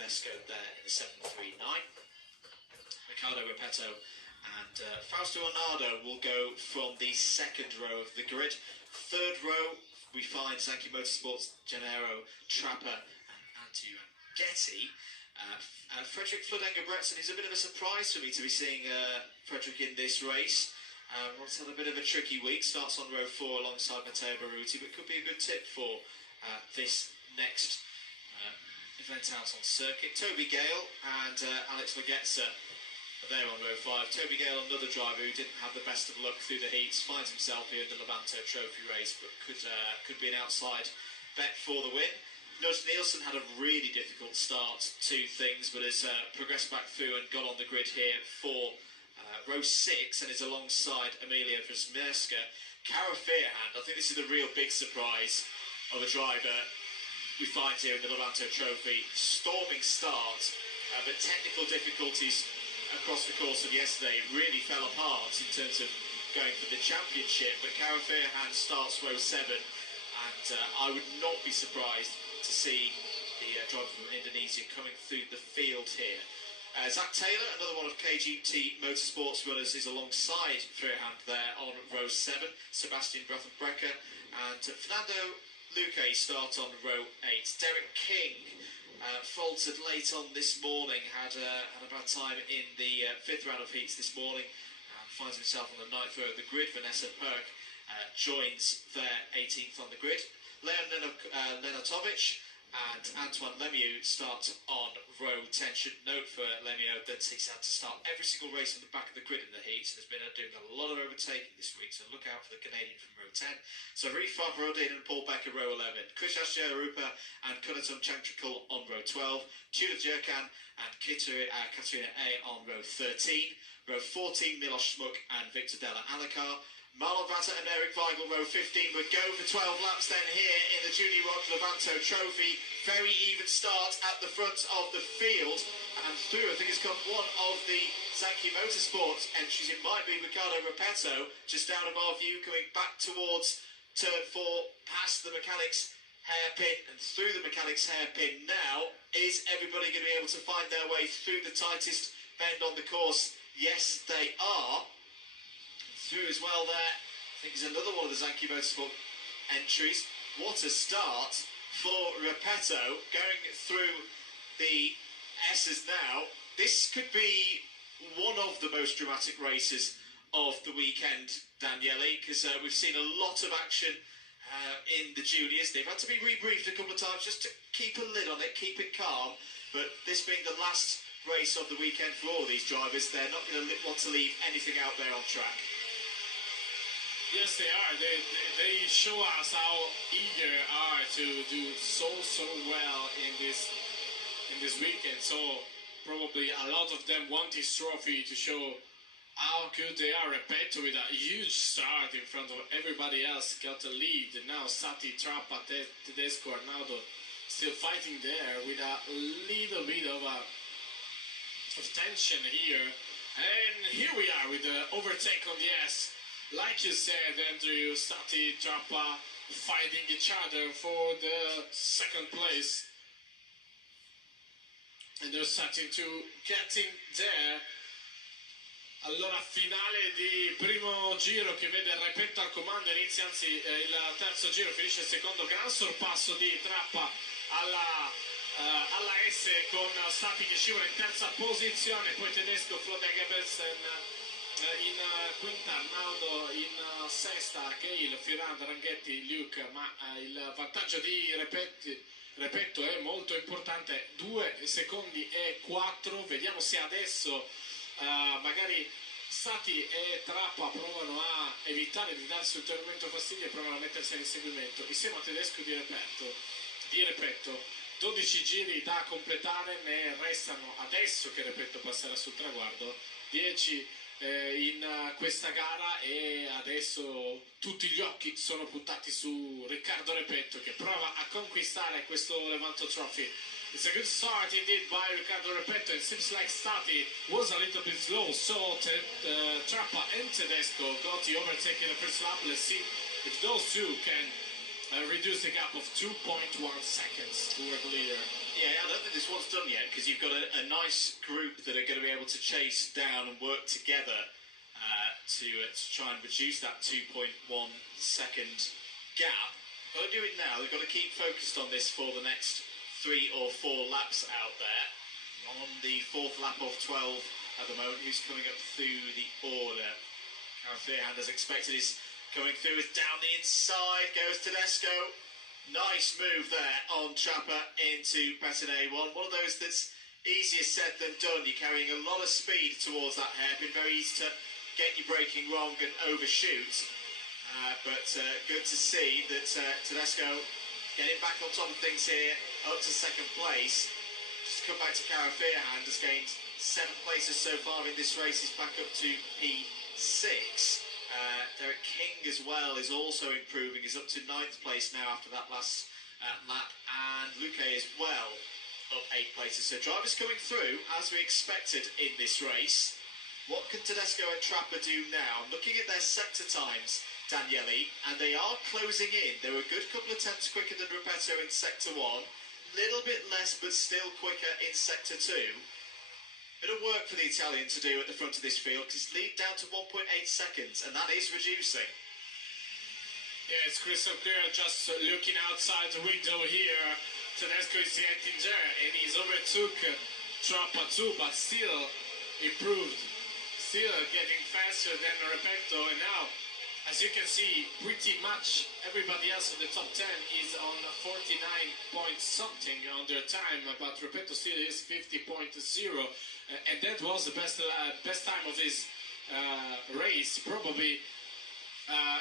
Tedesco there in the 739. Riccardo Repetto and Fausto Arnardo will go from the second row of the grid. Third row, we find Zanchi Motorsports, Gennaro, Trapper and Antu Getty. Frederick Flood-Engebretsen is a bit of a surprise for me to be seeing Frederick in this race. He's had a bit of a tricky week, starts on row 4 alongside Matteo Berruti, but could be a good tip for this next event out on circuit. Toby Gale and Alex Legezza there on row 5. Toby Gale, another driver who didn't have the best of luck through the heats, finds himself here in the Levanto Trophy race, but could be an outside bet for the win. Notice Nielsen had a really difficult start to things, but has progressed back through and got on the grid here for row 6 and is alongside Emilia Wrzmierska. Cara Fearhand, I think this is the real big surprise of a driver we find here in the Levanto Trophy. Storming start, but technical difficulties across the course of yesterday really fell apart in terms of going for the championship. But Cara Fearhand starts row 7, and I would not be surprised to see the driver from Indonesia coming through the field here. Zach Taylor, another one of KGT Motorsports runners, is alongside Fearhand there on row 7. Sebastian Brothenbrecker and Fernando Luque start on row 8. Derek King faltered late on this morning, had a bad time in the 5th round of heats this morning, and finds himself on the 9th row of the grid. Vanessa Perk joins there 18th on the grid. Leon Lenartovic and Antoine Lemieux start on row 10. Should note for Lemieux that he's had to start every single race on the back of the grid in the heats and has been doing a lot of overtaking this week, so look out for the Canadian from row 10. So Rifat Rodin and Paul Becker row 11. Krishas Rupa and Kunatum Chankrakul on row 12. Tudor Jurkan and Katerina A on row 13. Row 14, Milos Smuk and Victor Della Alakar. Marlon Vatta and Eric Weigel, row 15, would go for 12 laps then here in the Judy Rock Levanto Trophy. Very even start at the front of the field. And through, I think it's come one of the Zanchi Motorsports entries. It might be Riccardo Repetto, just out of our view, coming back towards turn 4, past the mechanics hairpin and through the mechanics hairpin now. Is everybody going to be able to find their way through the tightest bend on the course? Yes, they are. Through as well there, I think is another one of the Zanchi Motorsport entries. What a start for Repetto, going through the S's now. This could be one of the most dramatic races of the weekend, Daniele, because we've seen a lot of action in the juniors. They've had to be rebriefed a couple of times just to keep a lid on it, keep it calm, but this being the last race of the weekend for all these drivers, they're not going to want to leave anything out there on track. Yes, they are. They show us how eager are to do so well in this weekend. So probably a lot of them want this trophy to show how good they are. Repetto with a huge start in front of everybody else, got a lead. Now Sati, Trappa, Tedesco, Arnaldo still fighting there with a little bit of tension here. And here we are with the overtake on the S. Like you said, Andrew, Sati, Trappa fighting each other for the second place. And they're starting to getting there. Allora, finale di primo giro che vede Repetto al comando, inizia anzi il terzo giro, finisce il secondo, gran sorpasso di Trappa alla S con Sati che scivola in terza posizione, poi Tedesco, Flood-Engebretsen in quinta, Arnaldo in sesta, Gale, Firand, Ranghetti, Luke, ma il vantaggio di Repetto è molto importante, 2 secondi e 4, vediamo se adesso magari Sati e Trappa provano a evitare di darsi ulteriormente fastidio e provano a mettersi all'inseguimento insieme a Tedesco di Repetto. 12 giri da completare, ne restano adesso che Repetto passerà sul traguardo, 10 in questa gara, e adesso tutti gli occhi sono puntati su Riccardo Repetto che prova a conquistare questo Levanto Trophy. It's a good start indeed by Riccardo Repetto. It seems like Stati was a little bit slow, so Trappa and Tedesco got the overtake in the first lap. Let's see if those two can reduce the gap of 2.1 seconds toward the leader. Yeah, I don't think this one's done yet because you've got a nice group that are going to be able to chase down and work together to try and reduce that 2.1 second gap. Got to do it now. They've got to keep focused on this for the next 3 or 4 laps out there. On the 4th lap of 12 at the moment, who's coming up through the order? Fairhand, as expected, is coming through. Is down the inside, goes Tedesco. Nice move there on Trapper into pattern A1. One of those that's easier said than done. You're carrying a lot of speed towards that hairpin. Very easy to get your braking wrong and overshoot. But good to see that Tedesco getting back on top of things here, up to 2nd place. Just come back to Cara Fairhand, has gained 7 places so far in this race. He's back up to P6. Derek King as well is also improving. He's up to 9th place now after that last lap. And Luque as well up 8 places. So drivers coming through as we expected in this race. What can Tedesco and Trapper do now? I'm looking at their sector times, Daniele, and they are closing in. They were a good couple of tenths quicker than Repetto in sector 1. Little bit less, but still quicker in sector 2. Bit of work for the Italian to do at the front of this field because it's lead down to 1.8 seconds, and that is reducing. Yeah, it's crystal clear. Just looking outside the window here, Tedesco is getting there, and he's overtook Trappa too, but still improved, still getting faster than Repetto, and now, as you can see, pretty much everybody else in the top 10 is on 49 point something on their time, but Repetto still is 50.0, and that was the best time of his race. Probably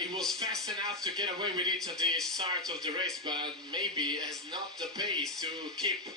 it was fast enough to get away with it at the start of the race, but maybe has not the pace to keep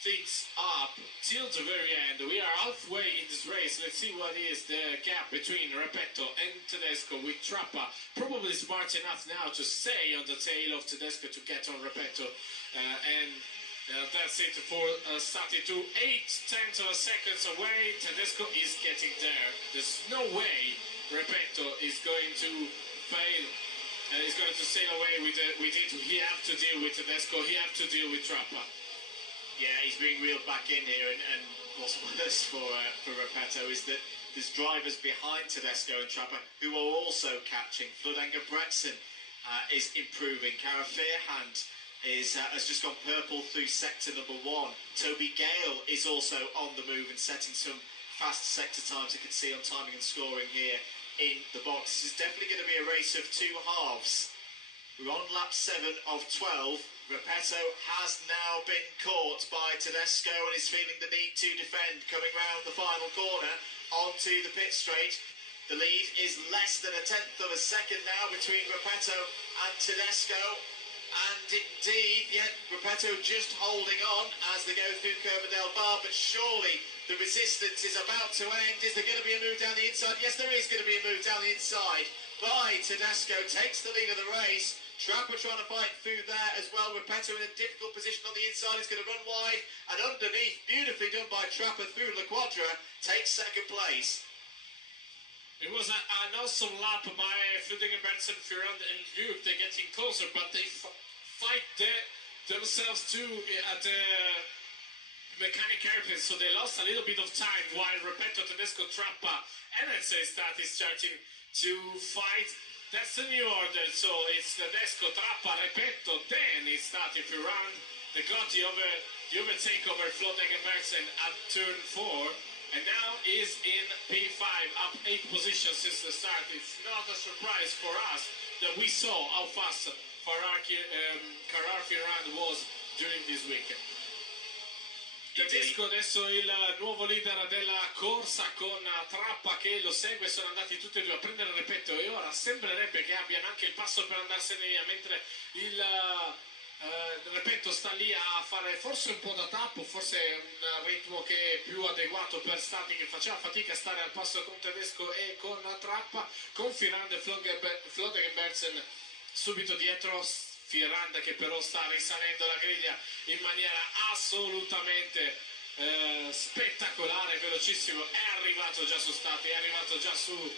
things up till the very end. We are halfway in this race. Let's see what is the gap between Repetto and Tedesco, with Trappa probably smart enough now to stay on the tail of Tedesco to get on Repetto, and that's it for starting to 0.8 seconds away. Tedesco is getting there. There's no way Repetto is going to fail. He's going to sail away with it. He have to deal with Tedesco. He have to deal with Trappa. Yeah, he's being reeled back in here, and what's worse for Repetto is that there's drivers behind Tedesco and Trapper who are also catching. Flodanger Bretson is improving. Cara Fairhand has just gone purple through sector number 1. Toby Gale is also on the move and setting some fast sector times. You can see on timing and scoring here in the box. This is definitely going to be a race of 2 halves. We're on lap 7 of 12. Repetto has now been caught by Tedesco and is feeling the need to defend, coming round the final corner onto the pit straight. The lead is less than 1/10 of a second now between Repetto and Tedesco, and indeed, yeah, Repetto just holding on as they go through Curva del Bar, but surely the resistance is about to end. Is there going to be a move down the inside? Yes, there is going to be a move down the inside by Tedesco. Takes the lead of the race. Trapper trying to fight through there as well. Repetto in a difficult position on the inside. He's going to run wide, and underneath, beautifully done by Trapper through La Quadra, takes 2nd place. It was an awesome lap by Flodanger Bretson, Ferrand and Luke. They're getting closer, but they fight themselves too at the mechanic hairpin, so they lost a little bit of time while Repetto, Tedesco, Trappa and started to fight. That's the new order, so it's Tedesco, Trappa, Repetto, then it's starting Ferrand. They got the overtake over Flodanger Bretson at turn 4, and now is in P5, up 8 positions since the start. It's not a surprise for us that we saw how fast Cara Ferrand was during this weekend. Tedesco adesso il nuovo leader della corsa con Trappa che lo segue, sono andati tutti e due a prendere il Repetto e ora sembrerebbe che abbiano anche il passo per andarsene via, mentre il Repetto sta lì a fare forse un po' da tappo, forse un ritmo che è più adeguato per Stati, che faceva fatica a stare al passo con Tedesco e con Trappa, con Ferrand e Flodanger Bretson subito dietro. Ferrand che però sta risalendo la griglia in maniera assolutamente spettacolare, velocissimo, è arrivato già su Stati, è arrivato già su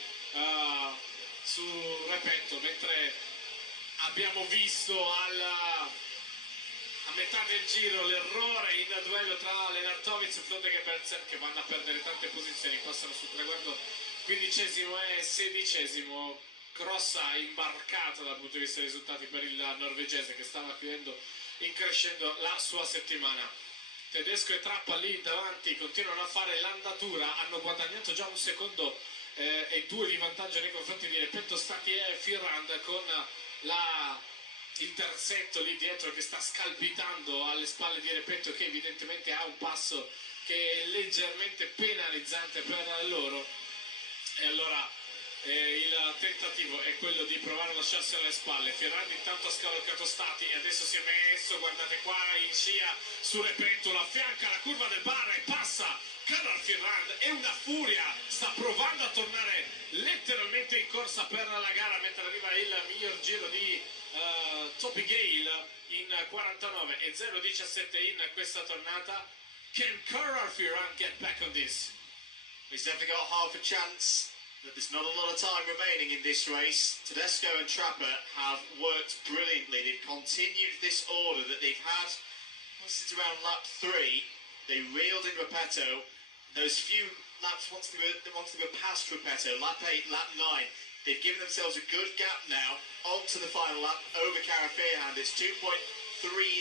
Repetto, mentre abbiamo visto a metà del giro l'errore in duello tra Lenartovic e Flodegger-Berzer, che vanno a perdere tante posizioni, passano sul traguardo 15° e 16°. Grossa imbarcata dal punto di vista dei risultati per il norvegese, che stava chiudendo in crescendo la sua settimana. Tedesco e Trappa lì davanti continuano a fare l'andatura, hanno guadagnato già 1 secondo e 2 di vantaggio nei confronti di Repetto, Stati e Firrand, con il terzetto lì dietro che sta scalpitando alle spalle di Repetto, che evidentemente ha un passo che è leggermente penalizzante per loro. E allora il tentativo è quello di provare a lasciarsi alle spalle. Firrand intanto ha scavalcato Stati e adesso si è messo, guardate qua, in scia su Repetto, la fianca la curva del bar e passa Carl Firrand, è una furia, sta provando a tornare letteralmente in corsa per la gara, mentre arriva il miglior giro di Toby Gale in 49 e 0:17 in questa tornata. Can Carl Firrand get back on this? He's definitely got half a chance. There's not a lot of time remaining in this race. Tedesco and Trapper have worked brilliantly. They've continued this order that they've had since around lap 3. They reeled in Repetto. Those few laps once they were past Repetto, lap 8, lap 9, they've given themselves a good gap now onto the final lap over Cara Fairhand. It's 2.3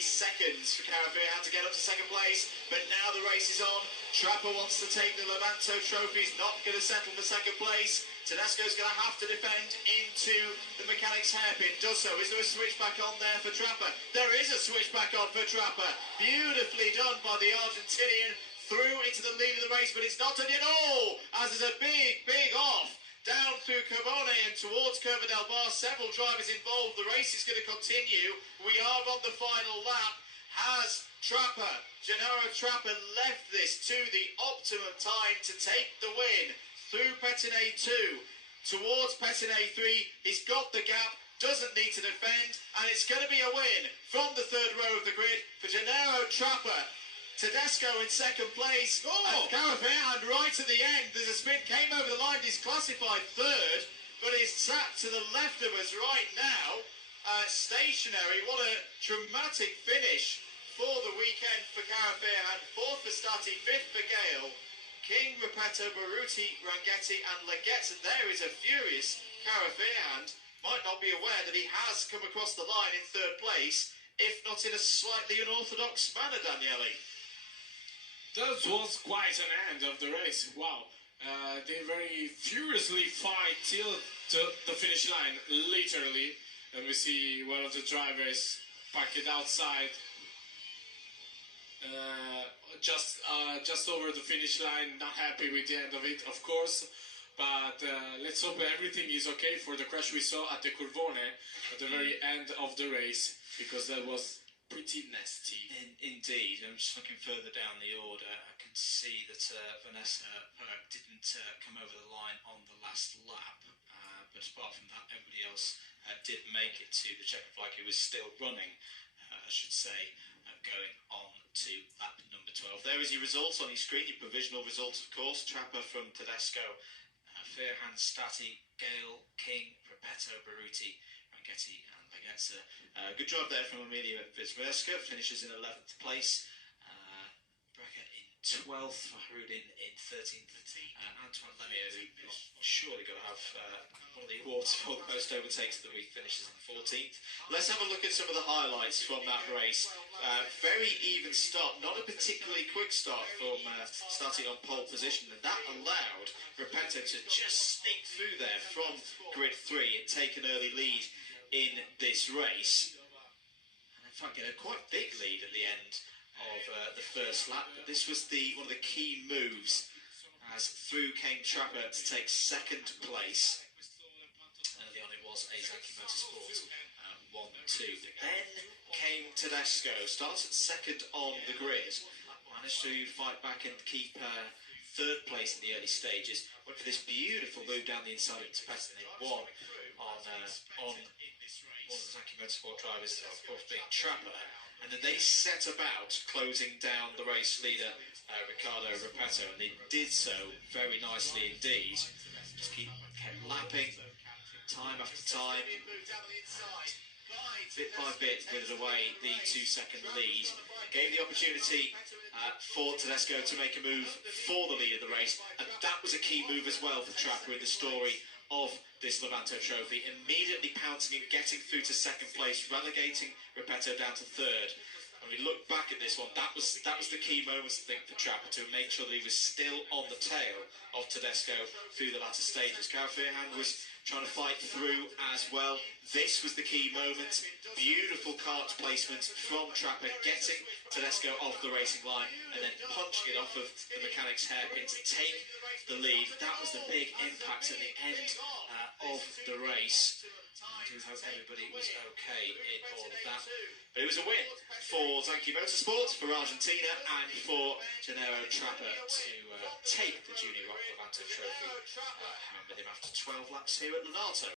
seconds for Cara Fairhand to get up to second place, but now the race is on. Trapper wants to take the Levanto trophy. He's not going to settle for second place. Tedesco's going to have to defend into the mechanic's hairpin. Does so. Is there a switchback on there for Trapper? There is a switchback on for Trapper. Beautifully done by the Argentinian. Through into the lead of the race, but it's not done yet all, as there's a big off down through Carbone and towards Curva del Bar. Several drivers involved. The race is going to continue. We are on the final lap. Has Gennaro Trapper left this to the optimum time to take the win through Pétinet 2 towards Pétinet 3. He's got the gap, doesn't need to defend, and it's going to be a win from the third row of the grid for Gennaro Trapper. Tedesco in second place, and Cara Fairhand right at the end. There's a spin, came over the line, he's classified third, but he's sat to the left of us right now, stationary. What a dramatic finish for the weekend for Cara Fairhand. Fourth for Stati, fifth for Gale. King, Repetto, Baruti, Rangetti and Leggett. And there is a furious Cara Fairhand. Might not be aware that he has come across the line in third place, if not in a slightly unorthodox manner, Daniele. That was quite an end of the race. Wow. They very furiously fight till the finish line, literally. And we see one of the drivers parked outside, just over the finish line. Not happy with the end of it, of course. But let's hope everything is okay for the crash we saw at the Curvone at the very end of the race, because that was pretty nasty. Indeed. I'm just looking further down the order. I can see that Vanessa Perk didn't come over the line on the last lap. But apart from that, everybody else did make it to the checkered flag, who was still running, I should say, going on to lap number 12. There is your results on your screen, your provisional results, of course. Trapper from Tedesco, Fairhand, Stati, Gale, King, Repetto, Baruti, Rangetti and Leggett. Good job there from Emilia Vizverska, finishes in 11th place. Brecker in 12th, Fahrudin in 13th. Antoine Lemieux, who's surely going to have one of the awards for the most overtakes of the week, finishes in 14th. Let's have a look at some of the highlights from that race. Very even start, not a particularly quick start from starting on pole position, and that allowed Repetto to just sneak through there from grid 3 and take an early lead in this race. And in fact, get a quite big lead at the end of the first lap. But this was one of the key moves, as through came Trapper to take second place. Early on it was Azaki Motorsport 1-2. Then came Tedesco, started second on the grid, managed to fight back and keep third place in the early stages. Went for this beautiful move down the inside of Tepes, and they won on one of the Zaki Motorsport drivers, of course being Trapper. And then they set about closing down the race leader, Riccardo Repetto, and they did so very nicely indeed. Just kept lapping time after time. bit by bit withered away the 2-second lead. Gave the opportunity for Tedesco to make a move for the lead of the race, and that was a key move as well for Trapper in the story of this Levanto trophy, immediately pouncing and getting through to second place, relegating Repetto down to third. And we look back at this one, that was the key moments, I think, for Trapper, to make sure that he was still on the tail of Tedesco through the latter stages. Kaufmann was trying to fight through as well. This was the key moment. Beautiful kart placement from Trapper, getting Tedesco off the racing line and then punching it off of the mechanic's hairpin to take the lead. That was the big impact at the end of the race. I do hope everybody was okay in all of that. But it was a win for Zanchi Motorsports, for Argentina, and for Gennaro Trapper to take the Junior Rock Levanto trophy home with him after 12 laps here at Levanto.